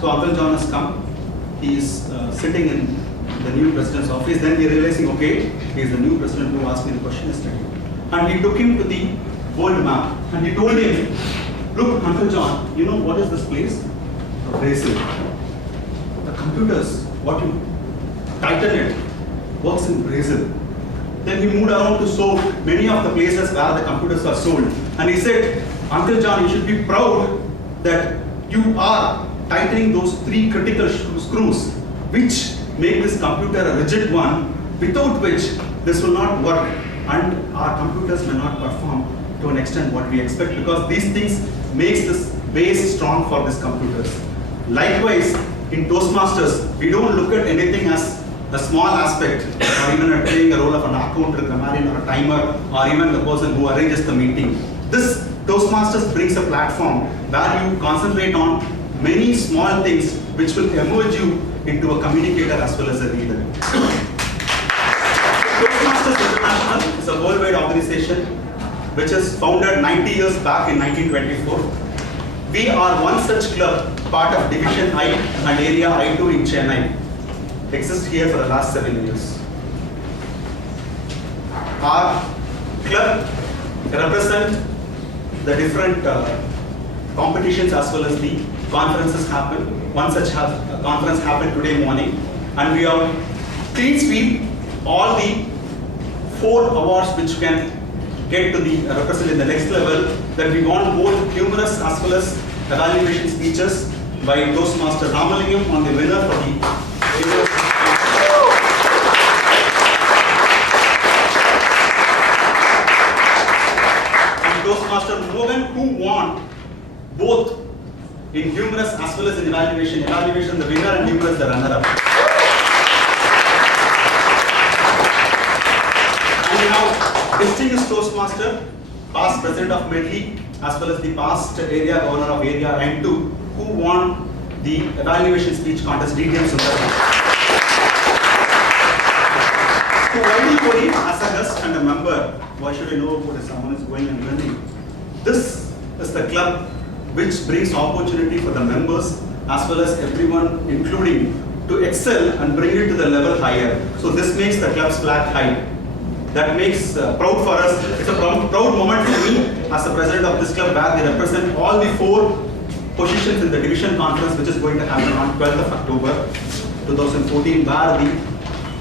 So Uncle John has come. He is sitting in the new president's office. Then we realizing, okay, he is the new president who asked me the question yesterday. And he took him to the world map and he told him, look, Uncle John, you know what is this place? Brazil. The computers, what you tighten it, works in Brazil. Then he moved around to so many of the places where the computers are sold. And he said, Uncle John, you should be proud that you are tightening those 3 critical screws which make this computer a rigid one, without which this will not work and our computers may not perform to an extent what we expect, because these things makes this base strong for these computers. Likewise, in Toastmasters, we don't look at anything as a small aspect or even playing a role of an accountant, a grammarian or a timer or even the person who arranges the meeting. This Toastmasters brings a platform where you concentrate on many small things which will emerge you into a communicator as well as a leader. Toastmasters International is a worldwide organization which is founded 90 years back in 1924. We are one such club, part of Division I and Area I2 in Chennai. Exists here for the last 7 years. Our club represent the different competitions as well as the conferences happen. One such conference happened today morning, and we have clean sweep all the 4 awards which can get to the represent in the next level, that we want both humorous as well as evaluation speeches by Toastmaster Ramalingam on the winner for the and Toastmaster Mogan, who won both in humorous as well as in evaluation. Evaluation the winner and humorous the runner-up. And we have distinguished Toastmaster, past president of Medley, as well as the past area governor of Area M2, who won the evaluation speech contest, DTM Sundar. So why do you go in as a guest and a member? Why should I know about if someone is going and learning? This is the club which brings opportunity for the members as well as everyone, including, to excel and bring it to the level higher. So this makes the club's flag high. That makes proud for us. It's a proud moment for me as the president of this club, where they represent all the 4 positions in the division conference, which is going to happen on 12th of October 2014, where the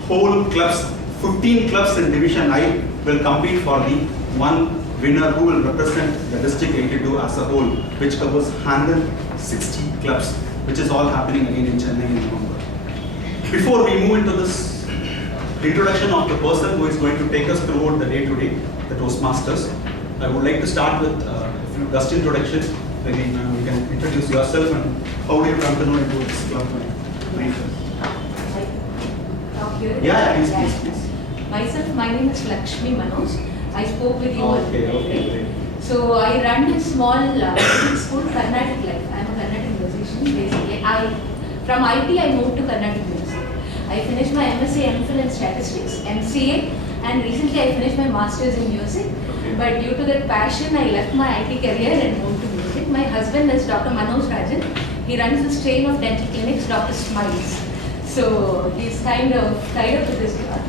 whole clubs, 15 clubs in Division I, will compete for the one winner who will represent the District 82 as a whole, which covers 160 clubs, which is all happening again in Chennai in November. Before we move into this introduction of the person who is going to take us throughout the day today, the Toastmasters, I would like to start with a few guest introductions. Maybe you can introduce yourself and how do you come to know into this club? Yeah, please. Myself, my name is Lakshmi Manoj. I spoke with you. Okay. So I run a small music school, Carnatic Life. I am a Carnatic musician. Basically, from IT I moved to Carnatic music. I finished my MSc MPhil in statistics, MCA, and recently I finished my masters in music. Okay. But due to that passion, I left my IT career and moved to music. My husband is Dr. Manoj Rajan. He runs this chain of dental clinics, Dr. Smiles. So he's kind of tied up with this job.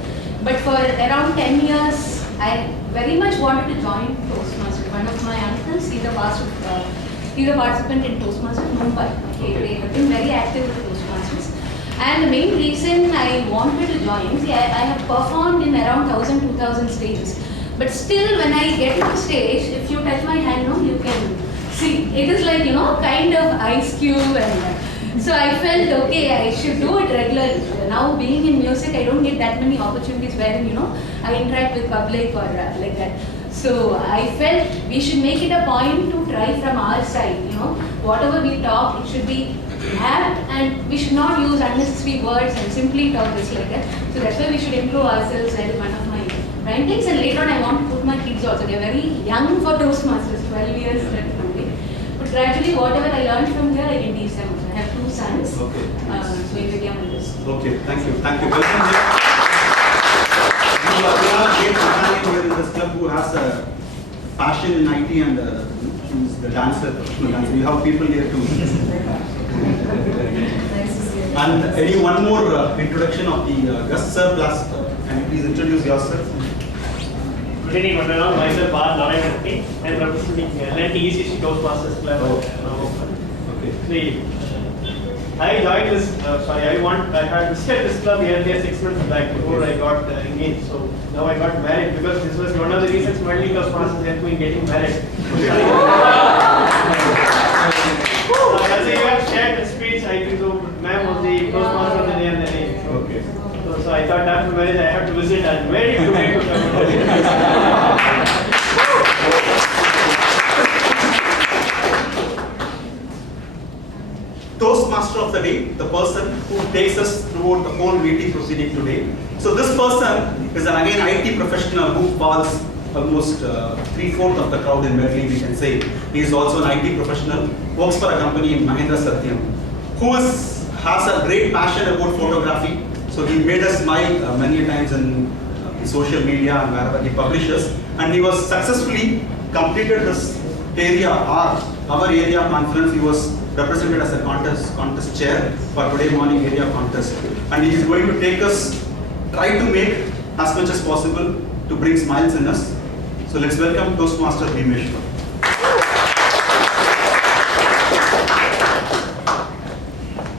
But for around 10 years, I very much wanted to join Toastmasters. One of my uncles, he's a participant in Toastmasters, Mumbai. Okay, they have been very active with Toastmasters. And the main reason I wanted to join, see, I have performed in around 1,000-2,000 stages. But still, when I get to the stage, if you touch my hand, no, you can see. It is like, kind of ice cube and so I felt, okay, I should do it regularly. Now being in music, I don't get that many opportunities wherein, I interact with public or like that. So I felt we should make it a point to try from our side, whatever we talk, it should be apt and we should not use unnecessary words and simply talk just like that. So that's why we should improve ourselves. That is one of my paintings, and later on I want to put my kids also. They're very young for Toastmasters, 12 years. But gradually, whatever I learned from here, I can teach them. I have 2 sons. Okay. So in Vidya Mandir. Okay, thank you. Welcome here. You are a great companion here in this club who has a passion in IT and who's the dancer, professional dancer. You have people here too. And any one more introduction of the guest, sir? Plus, can you please introduce yourself? Good evening, everyone. Myself, R. Narayan. I am representing L&T ECC Toastmasters Club. Okay. See, I joined this. I had visited this club earlier 6 months back before I got engaged. So now I got married because this was one of the reasons L&T Toastmasters helped me in getting married. As you have shared the speech, I think so. Ma'am was the Toastmaster of the day and the name. Okay. So I thought after marriage I have to visit and very to make Toastmaster of the day, the person who takes us throughout the whole meeting proceeding today. So this person is an again IT professional who falls almost 3/4 of the crowd in Berlin, we can say. He is also an IT professional, works for a company in Mahindra Satyam, who has a great passion about photography. So he made us smile many times in social media and wherever he publishes. And he was successfully completed his area, our area conference. He was represented as a contest chair for today morning area contest. And he is going to take us, try to make as much as possible to bring smiles in us. So let's welcome Toastmaster Bhimeshwar.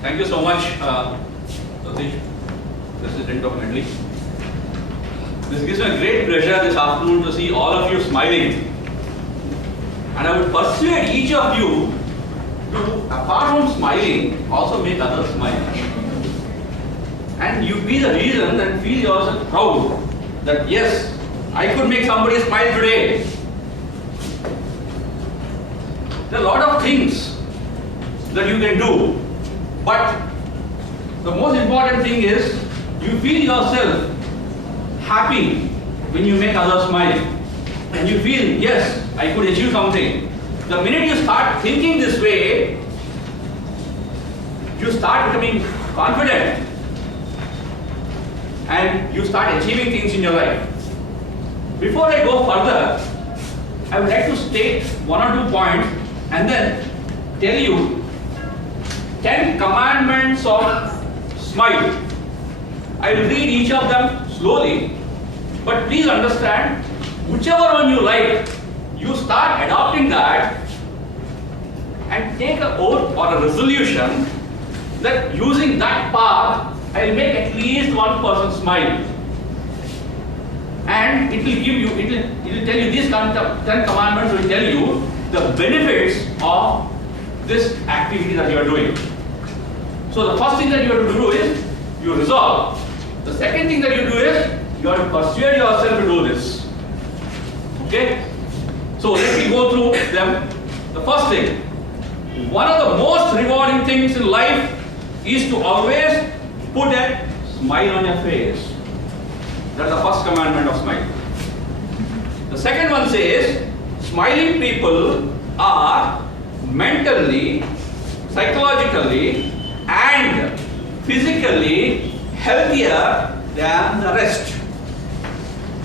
Thank you so much, Satish, President of Medley. This gives me a great pleasure this afternoon to see all of you smiling. And I would persuade each of you to, apart from smiling, also make others smile. And you be the reason and feel yourself proud that yes, I could make somebody smile today. There are a lot of things that you can do, but the most important thing is you feel yourself happy when you make others smile. And you feel, yes, I could achieve something. The minute you start thinking this way, you start becoming confident and you start achieving things in your life. Before I go further, I would like to state 1 or 2 points and then tell you 10 commandments of smile. I will read each of them slowly, but please understand, whichever one you like, you start adopting that and take an oath or a resolution that using that path, I will make at least one person smile. And it will give you, it will tell you, these 10 commandments will tell you the benefits of this activity that you are doing. So the first thing that you have to do is, you resolve. The second thing that you do is, you have to persuade yourself to do this. Okay? So let me go through them. The first thing, one of the most rewarding things in life is to always put a smile on your face. That's the first commandment of smile. The second one says, smiling people are mentally, psychologically, and physically healthier than the rest.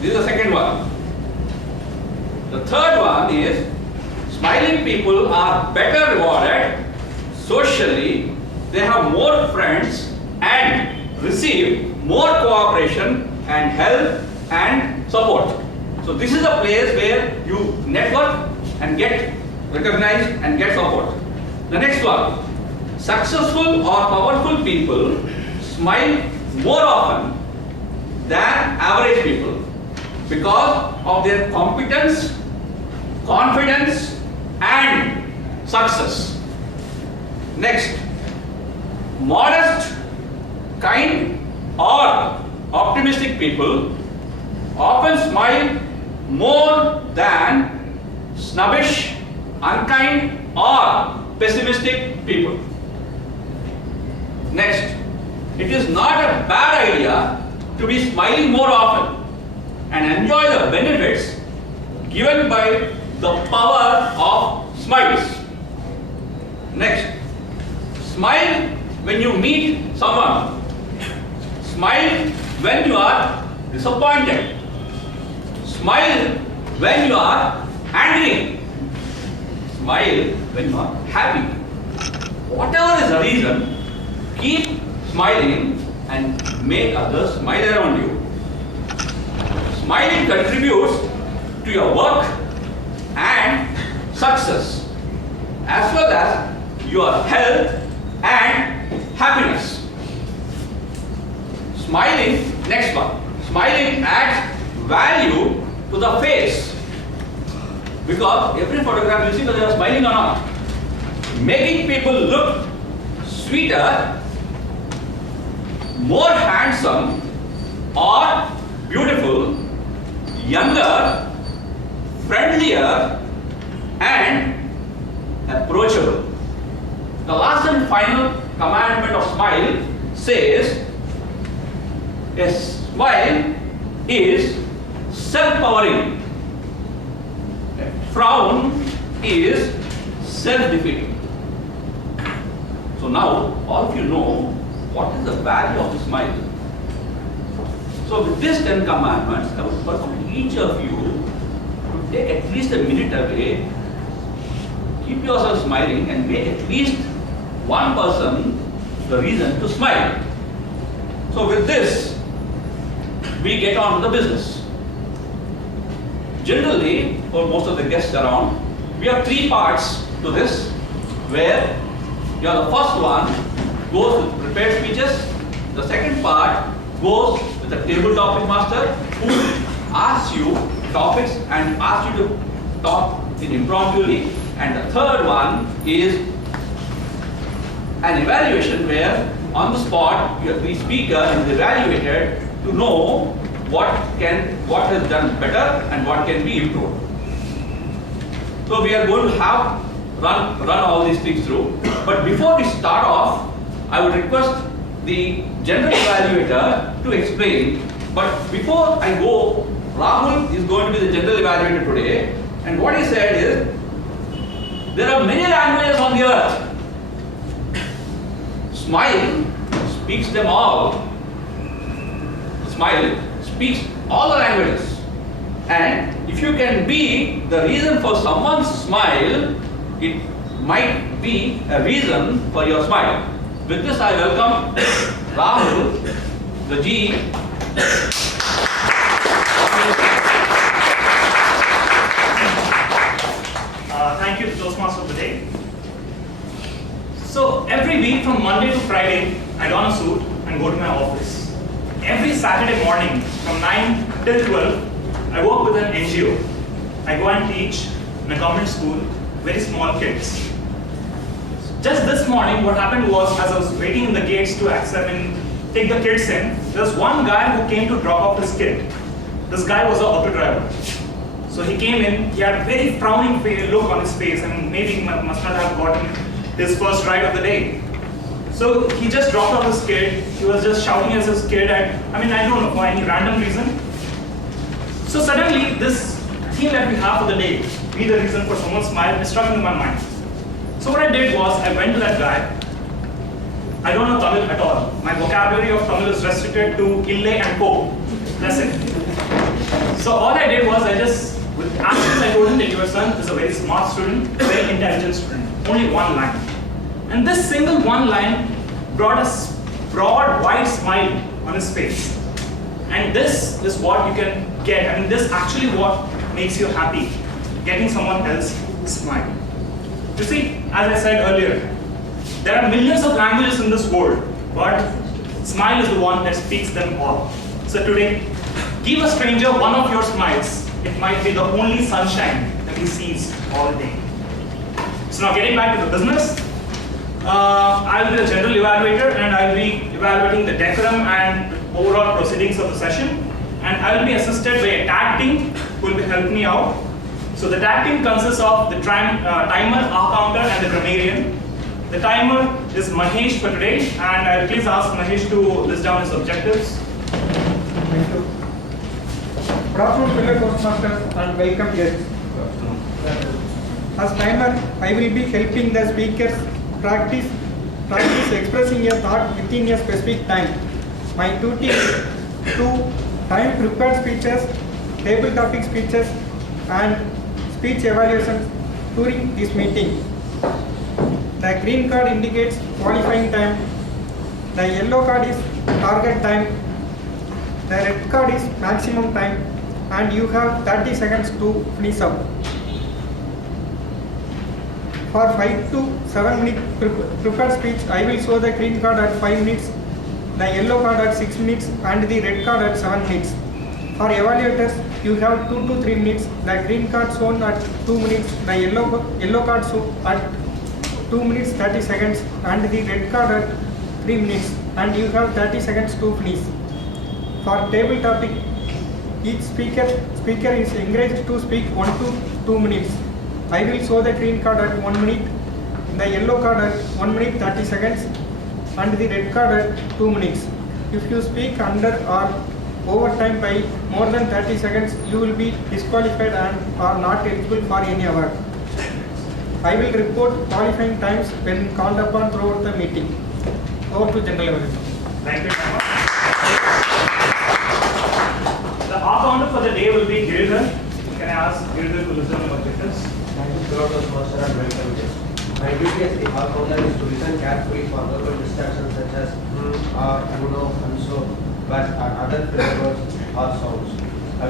This is the second one. The third one is, smiling people are better rewarded socially, they have more friends and receive more cooperation and help and support. So this is a place where you network and get recognized and get support. The next one, successful or powerful people smile more often than average people because of their competence, confidence and success. Next, modest, kind or optimistic people often smile more than snobbish, unkind or pessimistic people. Next, it is not a bad idea to be smiling more often and enjoy the benefits given by the power of smiles. Next, smile when you meet someone. Smile when you are disappointed. Smile when you are angry. Smile when you are happy. Whatever is the reason, keep smiling and make others smile around you. Smiling contributes to your work and success, as well as your health and happiness. Smiling, next one. Smiling adds value to the face, because every photograph you see whether they are smiling or not. Making people look sweeter, more handsome or beautiful, younger, friendlier and approachable. The last and final commandment of smile says, a smile is self-powering. A frown is self-defeating. So now all of you know what is the value of the smile. So with these 10 commandments, I would request each of you to take at least a minute away, keep yourself smiling and make at least one person the reason to smile. So with this, we get on to the business. Generally, for most of the guests around, we have 3 parts to this, where the first one goes with prepared speeches, the second part goes with the table topic master who asks you topics and asks you to talk in impromptu, and the third one is an evaluation where on the spot the speaker is evaluated to know what has done better and what can be improved. So we are going to have run all these things through. But before we start off, I would request the general evaluator to explain. But before I go, Rahul is going to be the general evaluator today, and what he said is, there are many languages on the earth. Smile speaks them all. Smile speaks all the languages. And if you can be the reason for someone's smile, it might be a reason for your smile. With this, I welcome Rahul, the G. Thank you, Toastmaster of the day. So every week from Monday to Friday, I don a suit and go to my office. Every Saturday morning from 9 till 12, I work with an NGO. I go and teach in a government school, very small kids. Just this morning, what happened was, as I was waiting in the gates to accept and take the kids in, there was one guy who came to drop off his kid. This guy was an auto driver. So he came in, he had a very frowning look on his face, and maybe he must not have gotten his first ride of the day. So he just dropped off his kid. He was just shouting at his kid, I don't know, for any random reason. So suddenly, this theme that we have for the day, be the reason for someone's smile, is struck into my mind. So what I did was, I went to that guy. I don't know Tamil at all. My vocabulary of Tamil is restricted to ille and po. That's it. So all I did was, with accents, I told him that your son is a very smart student, very intelligent student. Only one line. And this single one line brought a broad, wide smile on his face. And this is what you can get. This is actually what makes you happy. Getting someone else smile. You see, as I said earlier, there are millions of languages in this world, but smile is the one that speaks them all. So today, give a stranger one of your smiles. It might be the only sunshine that he sees all day. So now getting back to the business, I will be the general evaluator, and I will be evaluating the decorum and overall proceedings of the session. And I will be assisted by a tag team who will be helping me out. So the tag team consists of the timer, R-counter, and the grammarian. The timer is Mahesh for today, and I will please ask Mahesh to list down his objectives. Thank you. Good afternoon, fellow Toastmasters, and welcome guests. As timer, I will be helping the speakers practice expressing a thought within a specific time. My duty is to time prepared speeches, table topic speeches, and speech evaluations during this meeting. The green card indicates qualifying time. The yellow card is target time. The red card is maximum time, and you have 30 seconds to finish up. For 5 to 7 minute prepared speech, I will show the green card at 5 minutes, the yellow card at 6 minutes, and the red card at 7 minutes. For evaluators, you have 2 to 3 minutes. The green card shown at 2 minutes, the yellow card shown at 2 minutes 30 seconds, and the red card at 3 minutes, and you have 30 seconds to finish. For table topic, each speaker is encouraged to speak 1 to 2 minutes. I will show the green card at 1 minute, the yellow card at 1 minute 30 seconds, and the red card at 2 minutes. If you speak under or over time by more than 30 seconds, you will be disqualified and are not eligible for any award. I will report qualifying times when called upon throughout the meeting. Over to General Evaluator. Thank you very much. The R-counter for the day will be Giridhar. Can I ask Giridhar to listen to objectives? Thank you, Dr. Master, and welcome guests. My duty as the hall counter is to listen carefully for verbal distractions such as no, and so, but and other flavors or sounds. I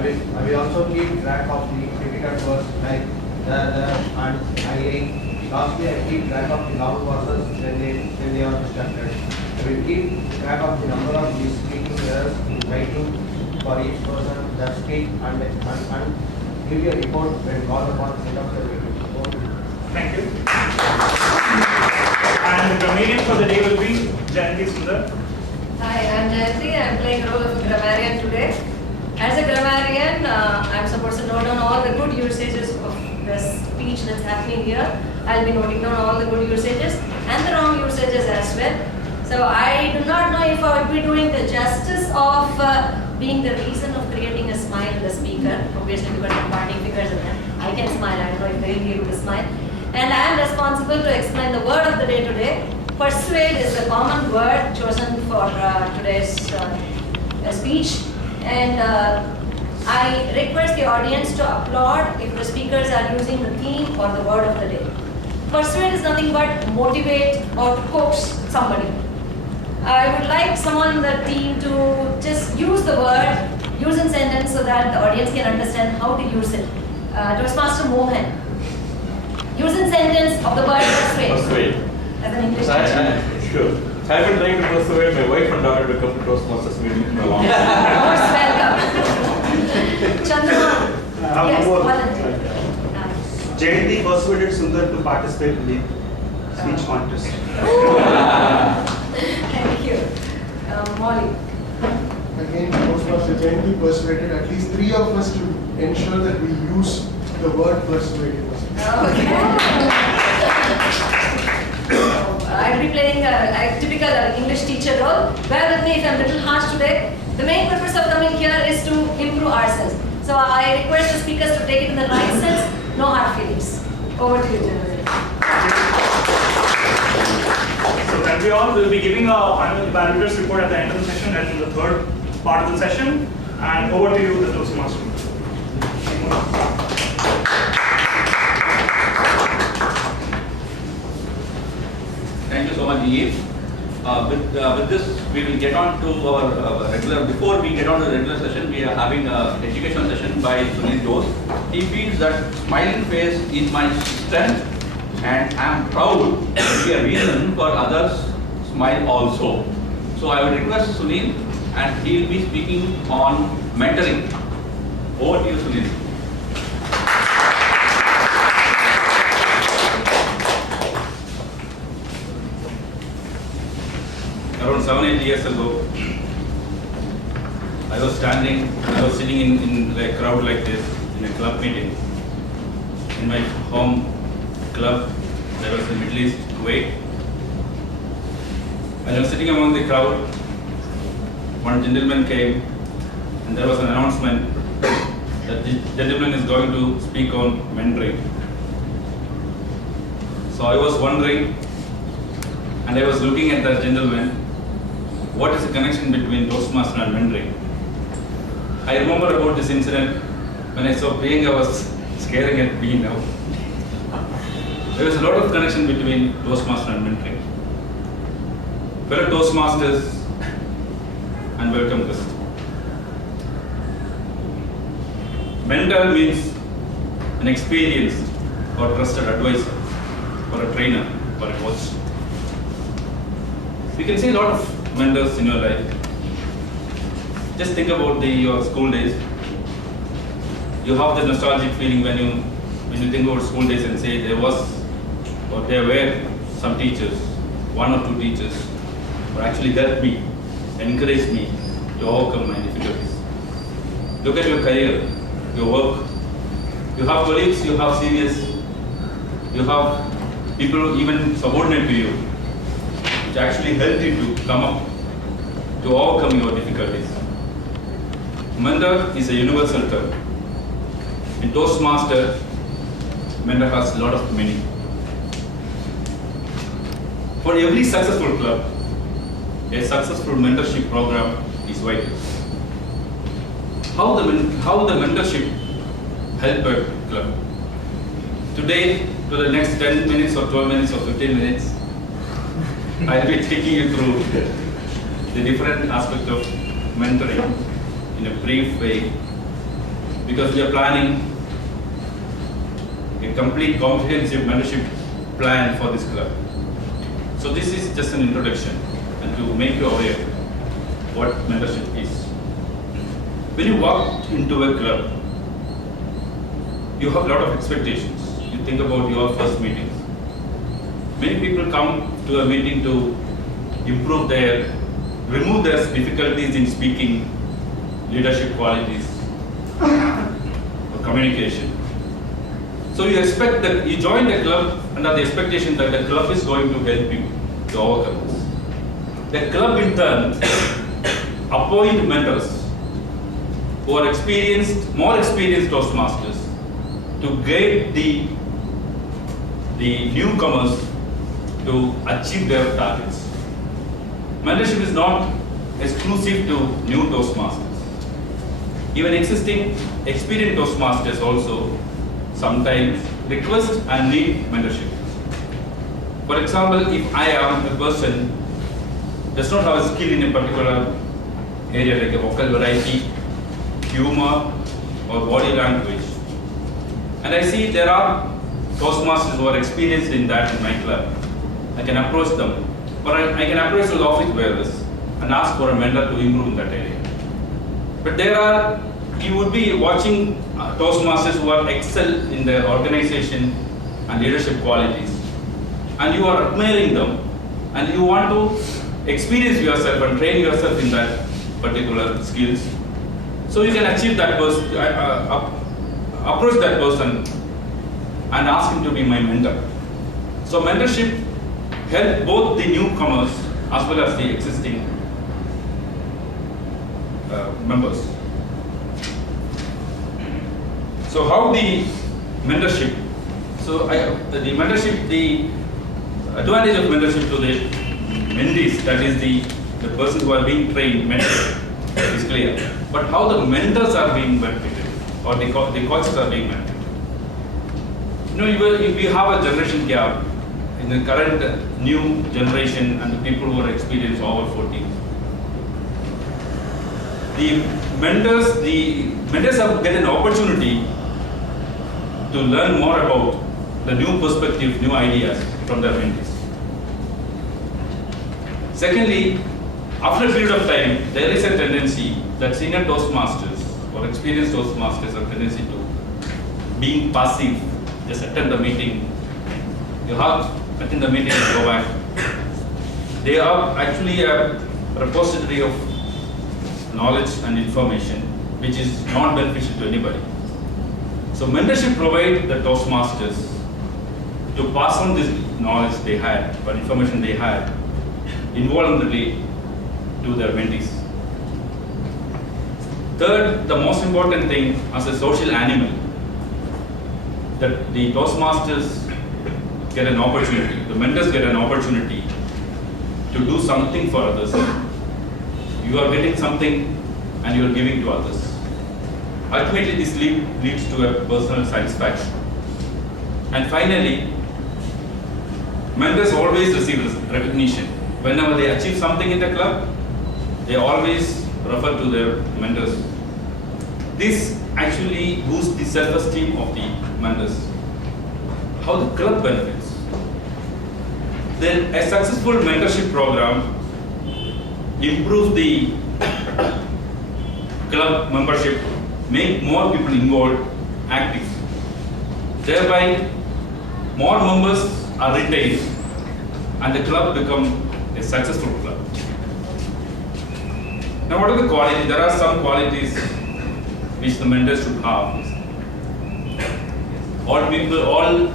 will also keep track of the difficult words like the and I. Lastly, I keep track of the long pauses when they are distracted. I will keep track of the number of these speaking errors in writing for each person that speak and give you a report when called upon to set up the meeting. Thank you. And the grammarian for the day will be Jayanti Sundar. Hi, I'm Jayanti. I'm playing the role of a grammarian today. As a grammarian, I'm supposed to note down all the good usages of the speech that's happening here. I'll be noting down all the good usages and the wrong usages as well. So I do not know if I would be doing the justice of being the reason of creating a smile in the speaker. Obviously, because I'm pointing fingers at them. I can smile. I don't know if they'll be able to smile. And I am responsible to explain the word of the day today. Persuade is the common word chosen for today's speech. And I request the audience to applaud if the speakers are using the theme or the word of the day. Persuade is nothing but motivate or coax somebody. I would like someone in the team to just use the word, use in sentence so that the audience can understand how to use it. Toastmaster Mohan. Use in sentence of the word persuade. Persuade. As an English teacher. Sure. I've been trying to persuade my wife and daughter to come to Toastmasters meeting for a long time. Most welcome. Chandra. Yes, more. volunteer. Jayanti persuaded Sundar to participate in the speech contest. Thank you. Molly. Again, Toastmaster Jayanti persuaded at least 3 of us to ensure that we use the word persuaded. Okay. I'll be playing a typical English teacher role. Bear with me if I'm a little harsh today. The main purpose of coming here is to improve ourselves. So I request the speakers to take it in the right sense, no hard feelings. Over to you, General. So thank you all. We'll be giving a final evaluators report at the end of the session, that is the third part of the session. And over to you, the Toastmaster. Thank you so much, Eve. With this, we will get on to our regular. Before we get on to the regular session, we are having an educational session by Sunil Jose. He feels that smiling face is my strength, and I am proud to be a reason for others smile also. So I would request Sunil, and he will be speaking on mentoring. Over to you, Sunil. Around 7-8 years ago, I was sitting in a crowd like this in a club meeting. In my home club, there was the Middle East, Kuwait. When I was sitting among the crowd, one gentleman came and there was an announcement that the gentleman is going to speak on mentoring. So I was wondering, and I was looking at that gentleman, what is the connection between Toastmaster and mentoring? I remember about this incident when I saw Priyanka was scaring at me now. There was a lot of connection between Toastmaster and mentoring. fellow Toastmasters, and welcome guests. Mentor means an experienced or trusted advisor, or a trainer, or a coach. You can see a lot of mentors in your life. Just think about your school days. You have the nostalgic feeling when you think about school days and say there were some teachers, one or two teachers, who actually helped me, encouraged me to overcome my difficulties. Look at your career, your work. You have colleagues, you have seniors, you have people even subordinate to you, which actually helped you to come up, to overcome your difficulties. Mentor is a universal term. In Toastmaster, mentor has a lot of meaning. For every successful club, a successful mentorship program is vital. How the mentorship help a club? Today, to the next 10 minutes or 12 minutes or 15 minutes, I'll be taking you through the different aspects of mentoring in a brief way, because we are planning a complete comprehensive mentorship plan for this club. So this is just an introduction and to make you aware what mentorship is. When you walk into a club, you have a lot of expectations. You think about your first meetings. Many people come to a meeting to remove their difficulties in speaking, leadership qualities, or communication. So you expect that you join the club under the expectation that the club is going to help you to overcome this. The club in turn appoint mentors who are more experienced Toastmasters to guide the newcomers to achieve their targets. Mentorship is not exclusive to new Toastmasters. Even existing experienced Toastmasters also sometimes request and need mentorship. For example, if I am a person does not have a skill in a particular area like a vocal variety, humor, or body language, and I see there are Toastmasters who are experienced in that in my club, I can approach them, or I can approach the office bearers and ask for a mentor to improve in that area. But you would be watching Toastmasters who are excel in their organization and leadership qualities, and you are admiring them, and you want to experience yourself and train yourself in that particular skills. So you can achieve that person, approach that person and ask him to be my mentor. So mentorship helps both the newcomers as well as the existing members. So how the mentorship? The advantage of mentorship to the mentees, that is the person who are being trained, mentor, is clear. But how the mentors are being benefited, or the coaches are being benefited. We have a generation gap in the current new generation and the people who are experienced over 40. The mentors have get an opportunity to learn more about the new perspective, new ideas from their mentees. Secondly, after a period of time, there is a tendency that senior Toastmasters or experienced Toastmasters have a tendency to being passive, just attend the meeting. You have to attend the meeting and go back. They are actually a repository of knowledge and information which is not beneficial to anybody. So mentorship provides the Toastmasters to pass on this knowledge they had or information they had involuntarily to their mentees. Third, the most important thing as a social animal, that the Toastmasters get an opportunity, the mentors get an opportunity to do something for others. You are getting something and you are giving to others. Ultimately, this leads to a personal satisfaction. And finally, mentors always receive recognition. whenever they achieve something in the club, they always refer to their mentors. This actually boosts the self-esteem of the members. How the club benefits. Then a successful mentorship program improves the club membership, make more people involved, active. Thereby, more members are retained and the club becomes a successful club. Now, what are the qualities? There are some qualities which the mentors should have. All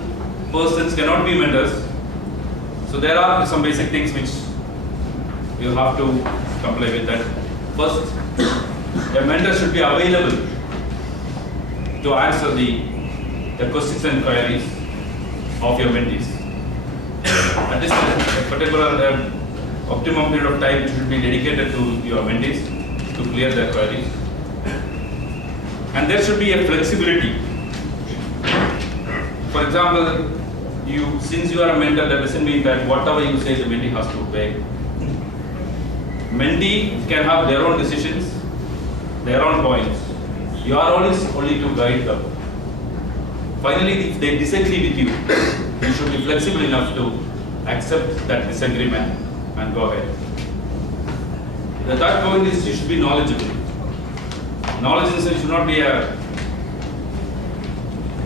persons cannot be mentors. So there are some basic things which you have to comply with that. First, a mentor should be available to answer the questions and queries of your mentees. At this particular optimum period of time should be dedicated to your mentees to clear their queries. And there should be a flexibility. For example, since you are a mentor, that doesn't mean that whatever you say the mentee has to obey. Mentee can have their own decisions, their own points. You are only to guide them. Finally, if they disagree with you, you should be flexible enough to accept that disagreement and go ahead. The third point is you should be knowledgeable. Knowledge in the sense should not be have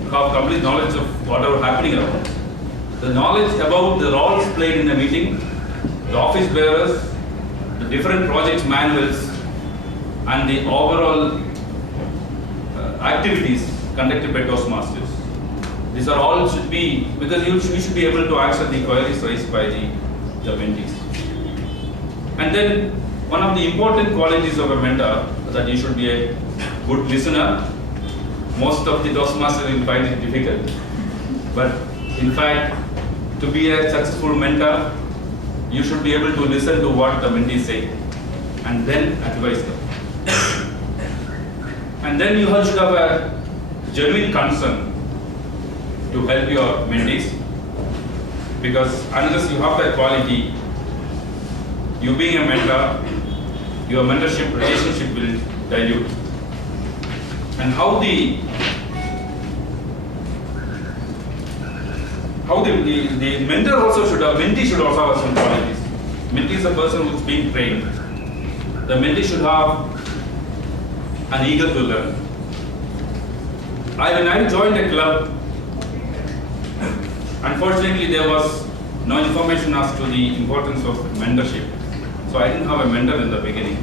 complete knowledge of whatever happening around. The knowledge about the roles played in the meeting, the office bearers, the different projects manuals, and the overall activities conducted by Toastmasters. These are all should be, because you should be able to answer the queries raised by the mentees. And then one of the important qualities of a mentor is that you should be a good listener. Most of the Toastmasters will find it difficult, but in fact, to be a successful mentor, you should be able to listen to what the mentees say and then advise them. And then you should have a genuine concern to help your mentees, because unless you have that quality, you being a mentor, your mentorship relationship will dilute. And how the mentor also should have, mentee should also have some qualities. Mentee is a person who's being trained. The mentee should have an eager to learn. When I joined a club, unfortunately there was no information as to the importance of mentorship. So I didn't have a mentor in the beginning.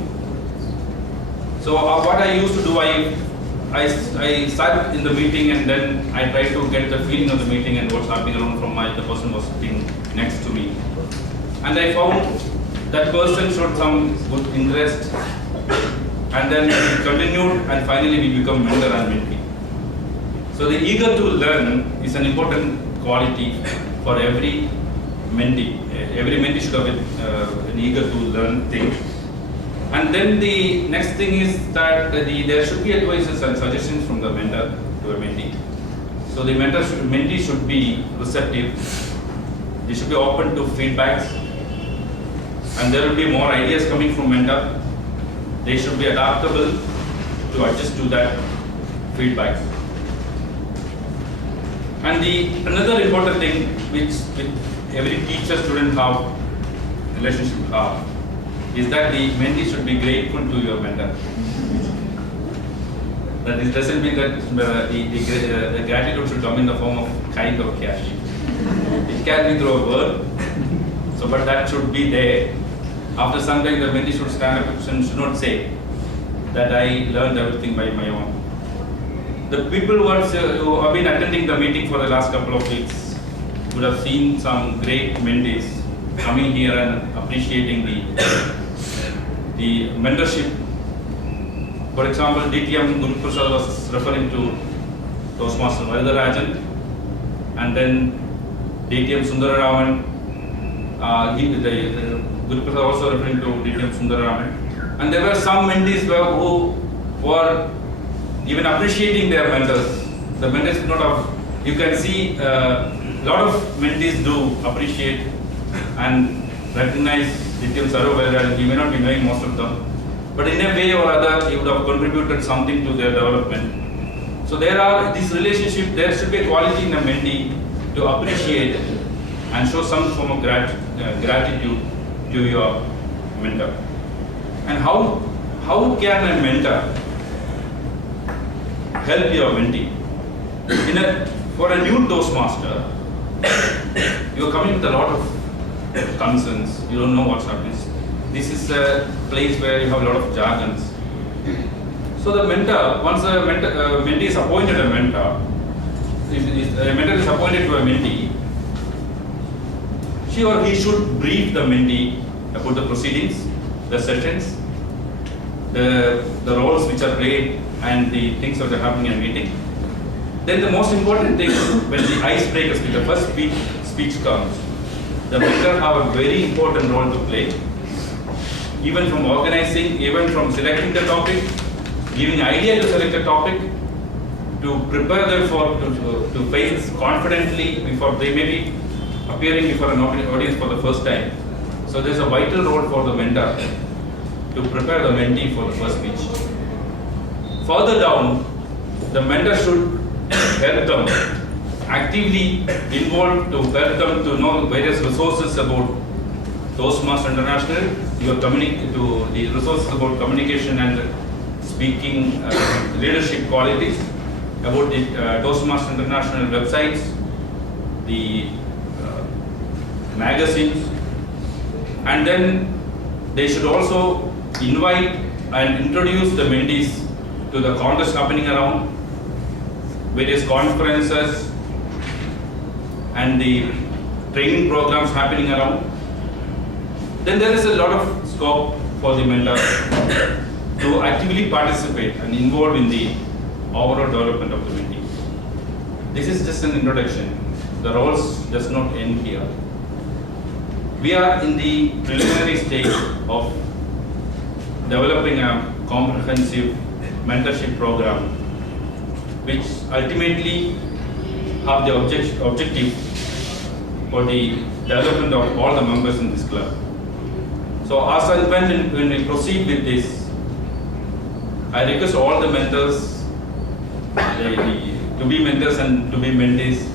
So what I used to do, I sat in the meeting and then I tried to get the feeling of the meeting and what's happening around from the person was sitting next to me. And I found that person showed some good interest, and then we continued and finally we become mentor and mentee. So the eager to learn is an important quality for every mentee. Every mentee should have an eager to learn thing. And then the next thing is that there should be advices and suggestions from the mentor to a mentee. So the mentee should be receptive. They should be open to feedbacks, and there will be more ideas coming from mentor. They should be adaptable to adjust to that feedback. And another important thing which every teacher student have relationship have is that the mentee should be grateful to your mentor. That it doesn't mean that the gratitude should come in the form of kind of cash. It can be through a word, but that should be there. After some time, the mentee should stand up and should not say that I learned everything by my own. The people who have been attending the meeting for the last couple of weeks would have seen some great mentees coming here and appreciating the mentorship. For example, DTM Guru Prasad was referring to Toastmaster Varadarajan, and then DTM Sundararaman, Guru Prasad also referring to DTM Sundararaman. And there were some mentees who were even appreciating their mentors. The mentors do not have, you can see a lot of mentees do appreciate and recognize Nityam Sarovera, and he may not be knowing most of them, but in a way or other, he would have contributed something to their development. So there are this relationship, there should be a quality in a mentee to appreciate and show some form of gratitude to your mentor. And how can a mentor help your mentee? For a new Toastmaster, you are coming with a lot of concerns. You don't know what's happening. This is a place where you have a lot of jargons. So the mentor, once a mentee is appointed a mentor, if a mentor is appointed to a mentee, she or he should brief the mentee about the proceedings, the sessions, the roles which are played, and the things that are happening in a meeting. Then the most important thing, when the icebreakers, the first speech comes, the mentor have a very important role to play. Even from organizing, even from selecting the topic, giving idea to select a topic, to prepare them to face confidently before they may be appearing before an audience for the first time. So there's a vital role for the mentor to prepare the mentee for the first speech. Further down, the mentor should help them, actively involved to help them to know various resources about Toastmasters International, to the resources about communication and speaking leadership qualities, about the Toastmasters International websites, the magazines, and then they should also invite and introduce the mentees to the contests happening around, various conferences and the training programs happening around. Then there is a lot of scope for the mentor to actively participate and involve in the overall development of the mentee. This is just an introduction. The roles does not end here. We are in the preliminary stage of developing a comprehensive mentorship program, which ultimately have the objective for the development of all the members in this club. So as and when we proceed with this, I request all the mentors, to be mentors and to be mentees,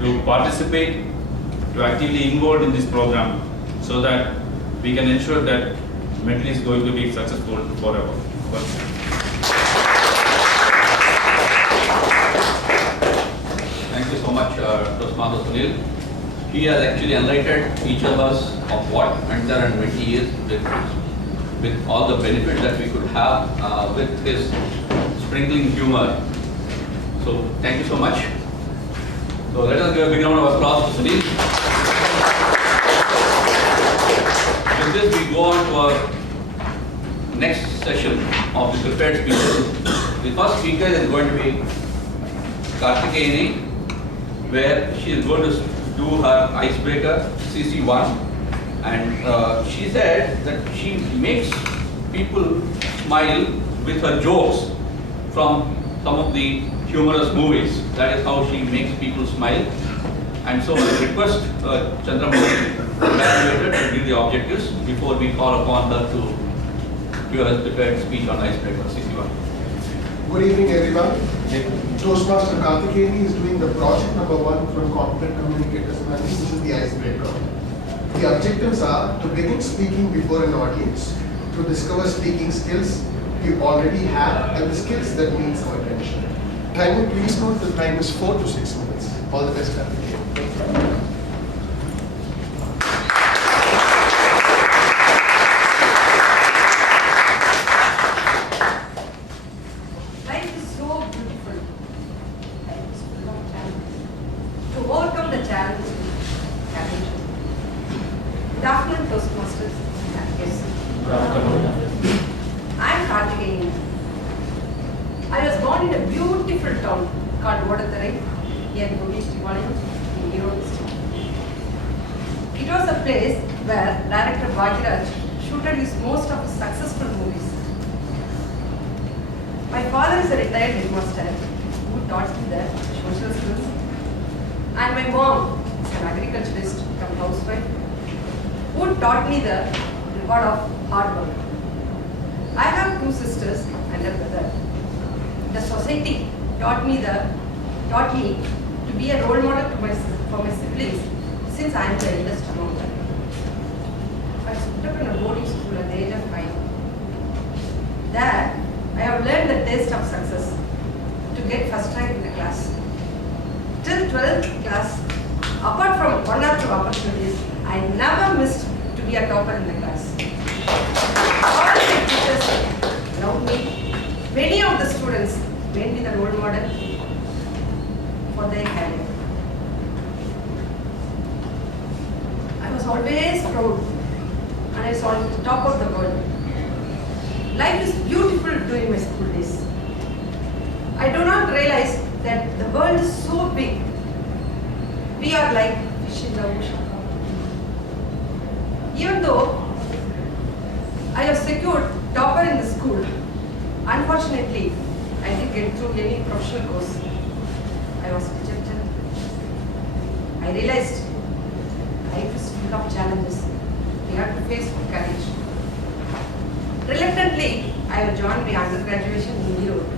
to participate, to actively involved in this program, so that we can ensure that mentee is going to be successful forever. Thank you so much, Toastmaster Sunil. He has actually enlightened each of us of what mentor and mentee is, with all the benefits that we could have with his sprinkling humor. So thank you so much. So let us give a big round of applause to Sunil. With this, we go on to our next session of the prepared speeches. The first speaker is going to be Karthikeyani, where she is going to do her icebreaker CC1, and she said that she makes people smile with her jokes from some of the humorous movies. That is how she makes people smile. And so I request Chandramouli, graduated, to give the objectives before we call upon her to give a prepared speech on icebreaker CC1. Good evening, everyone. Toastmaster Karthikeyani is doing the project number 1 from Competent Communicators, and this is the icebreaker. The objectives are to begin speaking before an audience, to discover speaking skills you already have and the skills that need some attention. Time, please note the time is 4 to 6 minutes. All the best, Karthikeyani. who taught me the reward of hard work. I have 2 sisters and a brother. The society taught me to be a role model for my siblings since I am the eldest among them. I stood up in a boarding school at the age of 5. There, I have learned the taste of success to get first rank in the class. Till 12th class, apart from 1 or 2 opportunities, I never missed to be a topper in the class. All the teachers loved me. Many of the students made me the role model for their career. I was always proud and I was on the top of the world. Life is beautiful during my school days. I do not realize that the world is so big. We are like fish in the ocean. Even though I have secured topper in the school, unfortunately, I didn't get through any professional course. I was rejected. I realized life is full of challenges. We have to face with courage. Reluctantly, I have joined my undergraduation in Europe.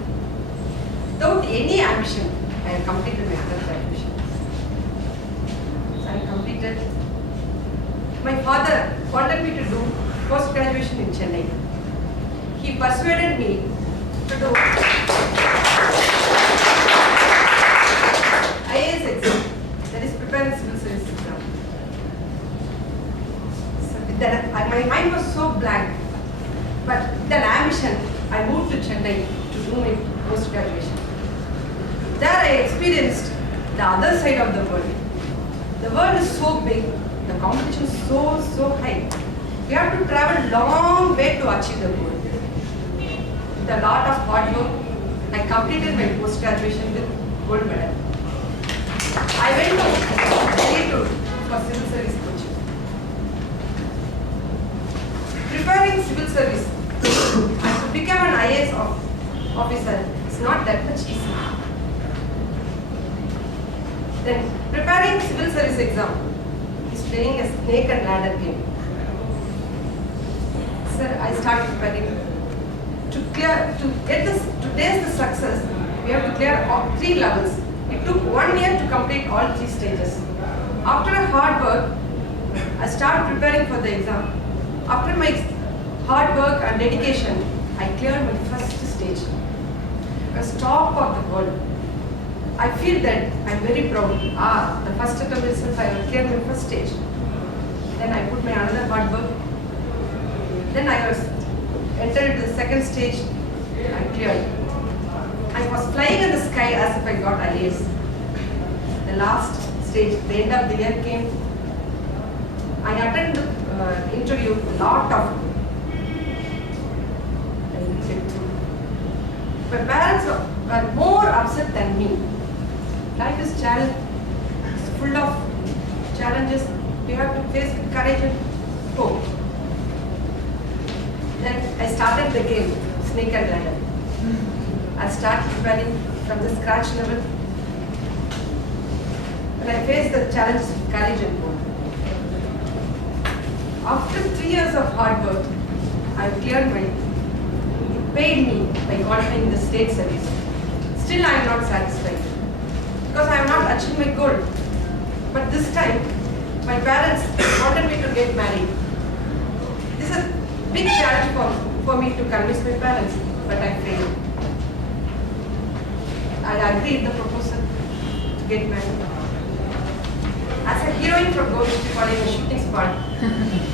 Without any ambition, I have completed my undergraduation. So I completed. My father wanted me to do post-graduation in Chennai. He persuaded me to do IAS exam, that is preparing civil service exam. So with that, my mind was so blank. But with an ambition, I moved to Chennai to do my post-graduation. There I experienced the other side of the world. The world is so big, the competition is so high. We have to travel long way to achieve the goal. With a lot of hard work, I completed my post-graduation with gold medal. I went to Delhi for civil service coaching. Preparing civil service and to become an IAS officer is not that much easy. Then preparing civil service exam is playing a snake and ladder game. Sir, I started preparing. To taste the success, we have to clear all 3 levels. It took 1 year to complete all 3 stages. After a hard work, I started preparing for the exam. After my hard work and dedication, I cleared my first stage. I was top of the world. I feel that I'm very proud. The first attempt itself, I cleared my first stage. Then I put my another hard work. Then I was entered into the second stage. I cleared. I was flying in the sky as if I got IAS. The last stage, the end of the year came. I attended the interview, lot of. My parents were more upset than me. Life is challenge. It's full of challenges. We have to face with courage and hope. Then I started the game, snake and ladder. I started preparing from the scratch level. And I faced the challenges with courage and hope. After 3 years of hard work, I cleared my. It paid me by qualifying the state service. Still, I am not satisfied because I have not achieved my goal. But this time, my parents wanted me to get married. This is a big challenge for me to convince my parents, but I failed. I agreed the proposal to get married. As a heroine from Govishti College in a shooting spot,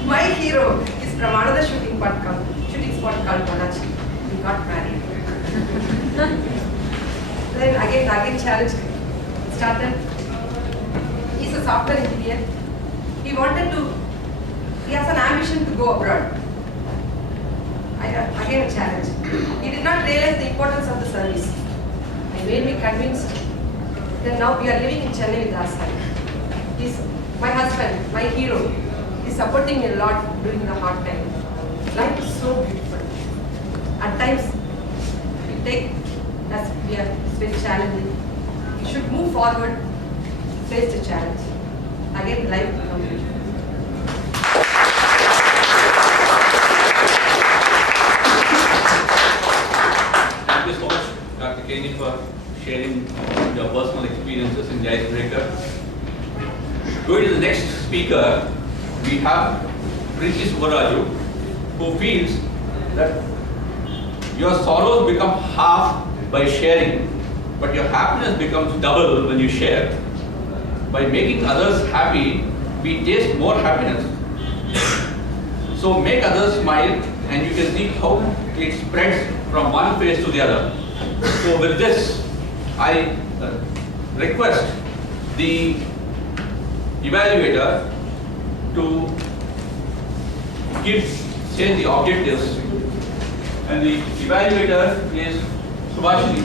my hero is from another shooting spot called Balaji. We got married. Then again challenge started. He's a software engineer. He has an ambition to go abroad. Again a challenge. He did not realize the importance of the service. I made me convinced. Then now we are living in Chennai with Asai. He's my husband, my hero. He's supporting me a lot during the hard time. Life is so beautiful. At times, we are very challenging. We should move forward, face the challenge. Again, life will come. sharing your personal experiences in the icebreaker. Going to the next speaker, we have Priti Subaraju, who feels that your sorrows become half by sharing, but your happiness becomes double when you share. By making others happy, we taste more happiness. So make others smile, and you can see how it spreads from one face to the other. So with this, I request the evaluator to say the objectives, and the evaluator is Subhashini.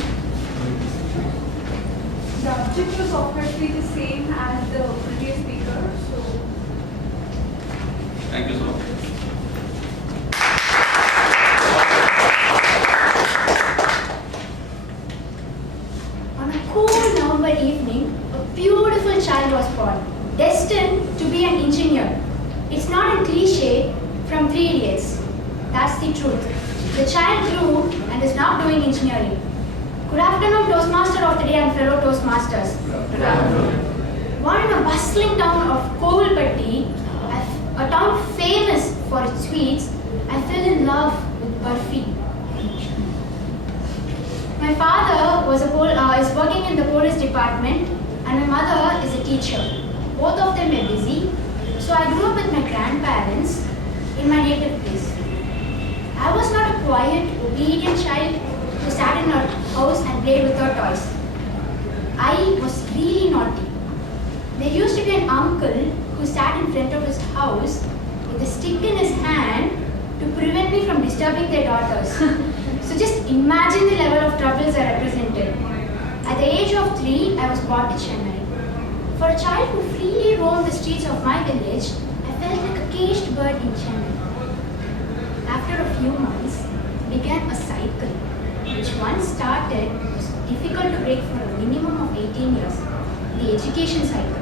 The objectives obviously the same as the previous speaker, so Thank you so much. On a cool November evening, a beautiful child was born, destined to be an engineer. It's not a cliche from 3 Idiots. That's the truth. The child grew and is now doing engineering. Good afternoon, Toastmaster of the day and fellow Toastmasters. Good afternoon. Born in a bustling town of Kovilpatti, a town famous for its sweets, I fell in love with Burfi. My father is working in the police department and my mother is a teacher. Both of them were busy, so I grew up with my grandparents in my native place. I was not a quiet, obedient child who sat in her house and played with her toys. I was really naughty. There used to be an uncle who sat in front of his house with a stick in his hand to prevent me from disturbing their daughters. So just imagine the level of troubles I represented. At the age of 3, I was brought to Chennai. For a child who freely roamed the streets of my village, I felt like a caged bird in Chennai. After a few months, began a cycle, which once started was difficult to break for a minimum of 18 years, the education cycle.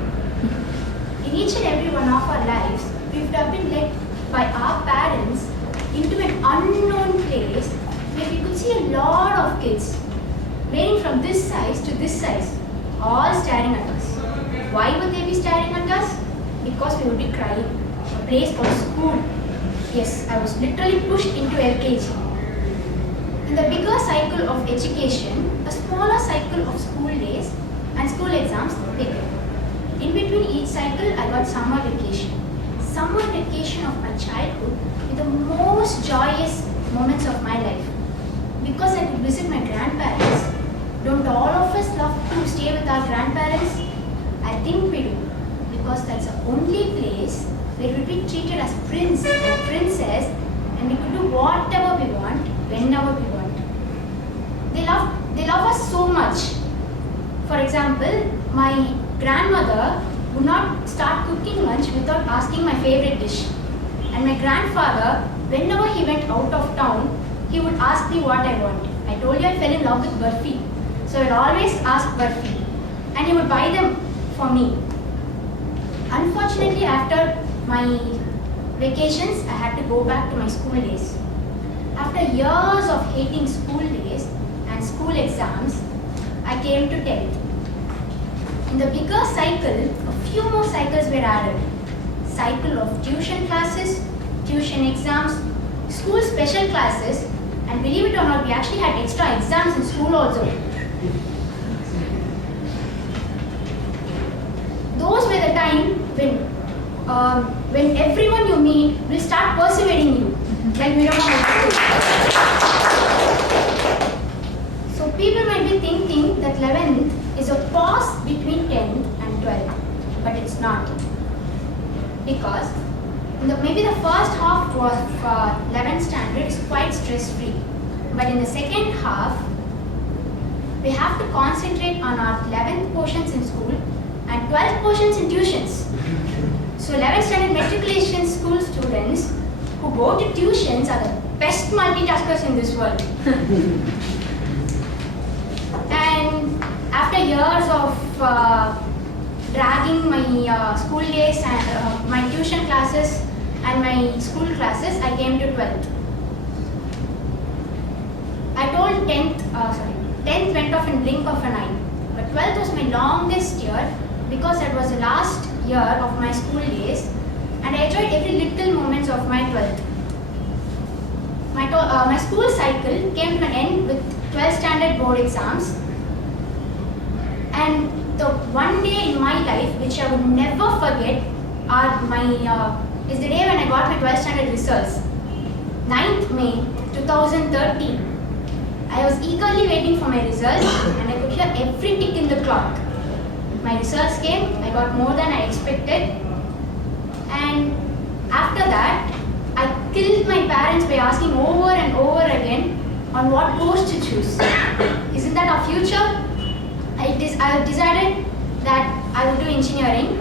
In each and every one of our lives, we've been led by our parents into an unknown place where we could see a lot of kids, varying from this size to this size, all staring at us. Why would they be staring at us? Because we would be crying. A place called school. Yes, I was literally pushed into LKG. In the bigger cycle of education, a smaller cycle of school days and school exams began. In between each cycle, I got summer vacation. Summer vacation of my childhood with the most joyous moments of my life. Because I could visit my grandparents. Don't all of us love to stay with our grandparents? I think we do. Because that's the only place where we'll be treated as prince and princess and we could do whatever we want, whenever we want. They love us so much. For example, my grandmother would not start cooking lunch without asking my favorite dish. And my grandfather, whenever he went out of town, he would ask me what I want. I told you I fell in love with Burfi. So I'd always ask Burfi. And he would buy them for me. Unfortunately, after my vacations, I had to go back to my school days. After years of hating school days and school exams, I came to 10th. In the bigger cycle, a few more cycles were added. Cycle of tuition classes, tuition exams, school special classes, and believe it or not, we actually had extra exams in school also. Those were the time when everyone you meet will start persuading you, like we don't know how to do. So people might be thinking that 11th is a pause between 10th and 12th, but it's not. Because maybe the first half of 11th standard is quite stress-free, but in the second half, we have to concentrate on our 11th portions in school and 12th portions in tuitions. So 11th standard matriculation school students who go to tuitions are the best multitaskers in this world. And after years of dragging my school days and my tuition classes and my school classes, I came to 12th. I told 10th went off in blink of an eye. But 12th was my longest year because that was the last year of my school days, and I enjoyed every little moments of my 12th. My school cycle came to an end with 12th standard board exams, and the one day in my life which I would never forget is the day when I got my 12th standard results. 9th May 2013. I was eagerly waiting for my results and I could hear every tick in the clock. My results came, I got more than I expected, and after that I killed my parents by asking over and over again on what course to choose. Isn't that our future? I decided that I would do engineering,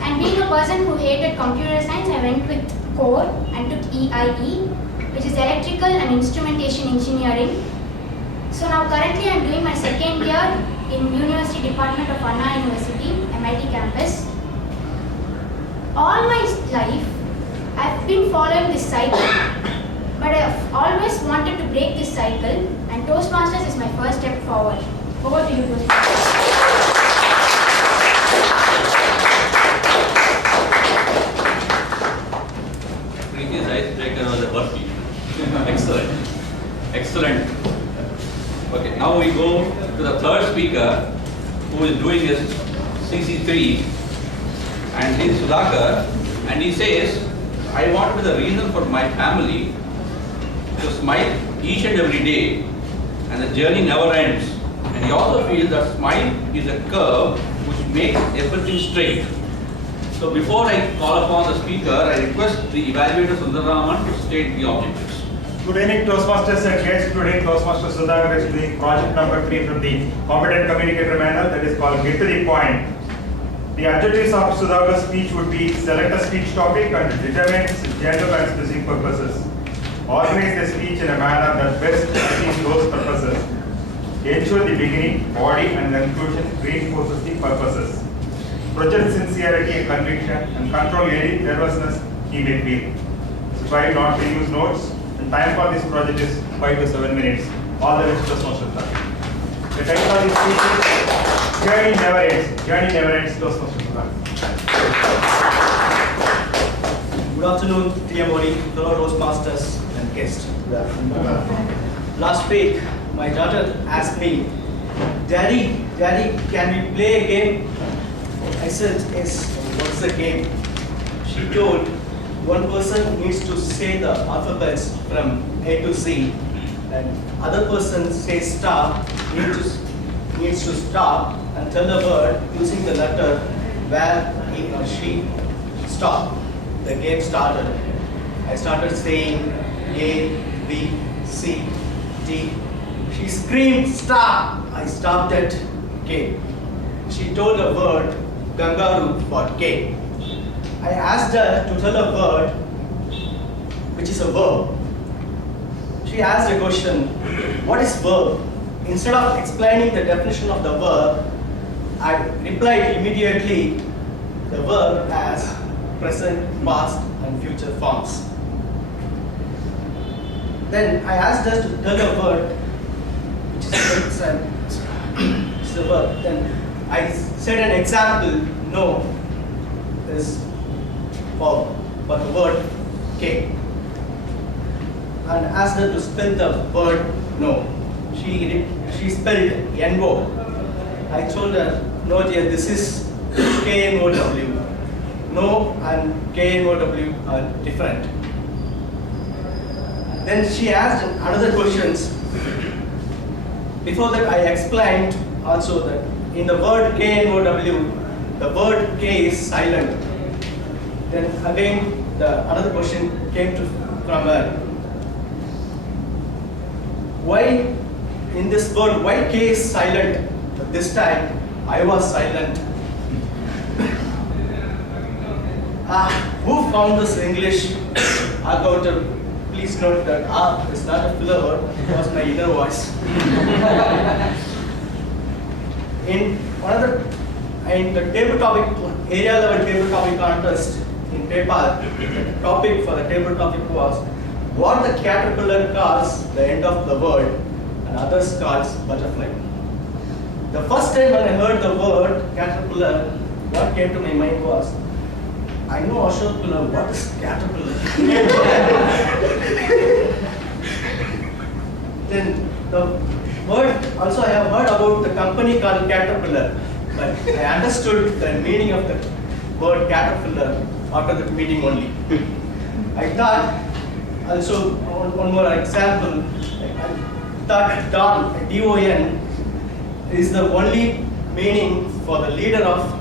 and being a person who hated computer science, I went with core and took EIE, which is electrical and instrumentation engineering. So now currently I am doing my second year in University Department of Anna University, MIT campus. All my life I have been following this cycle, but I have always wanted to break this cycle, and Toastmasters is my first step forward. Over to you, Toastmasters. Previous icebreaker was a Berkeley. Excellent. Excellent. Okay, now we go to the third speaker who is doing his CC3, and he is Sudhakar, and he says, I want to be the reason for my family to smile each and every day, and the journey never ends. And he also feels that smile is a curve which makes everything straight. So before I call upon the speaker, I request the evaluator Sundararaman to state the objectives. Good evening, Toastmasters and guests. Today, Toastmaster Sudhakar is doing project number 3 from the Competent Communicator Manual, that is called Get to the Point. The objectives of Sudhakar's speech would be: select a speech topic and determine its gender and specific purposes. Organize the speech in a manner that best achieves those purposes. Ensure the beginning, body and conclusion reinforces the purposes. Project sincerity and conviction and control any nervousness he may feel. So try not to use notes. And time for this project is 5 to 7 minutes. All the best, Toastmasters. The title of this speech is Journey Never Ends. Journey Never Ends, Toastmasters. Good afternoon, dear Modi, fellow Toastmasters and guests. Last week, my daughter asked me, Daddy, can we play a game? I said, yes, what's the game? She told, one person needs to say the alphabets from A to Z, and other person says stop, needs to stop and tell the word using the letter where he or she stopped. The game started. I started saying A, B, C, D. She screamed, stop! I stopped at K. She told a word, Gangaru, for K. I asked her to tell a word, which is a verb. She asked a question, what is verb? Instead of explaining the definition of the verb, I replied immediately, the verb as present, past, and future forms. Then I asked her to tell a word, which is the verb. Then I said an example, no, is for the word K. And asked her to spell the word no. She spelled N-O. I told her, no dear, this is K-N-O-W. No and K-N-O-W are different. Then she asked another questions. Before that, I explained also that in the word K-N-O-W, the word K is silent. Then again, another question came from her. Why in this word, why K is silent? But this time, I was silent. Who found this English accountant? Please note that is not a filler word, it was my inner voice. In the table topic, area level table topic contest in PayPal, the topic for the table topic was what the caterpillar calls the end of the world and others calls butterfly. The first time when I heard the word caterpillar, what came to my mind was, I know Ashok Pillar, what is caterpillar? Then the word, also I have heard about the company called Caterpillar, but I understood the meaning of the word caterpillar after the meeting only. I thought, also one more example, I thought Don, D-O-N, is the only meaning for the leader of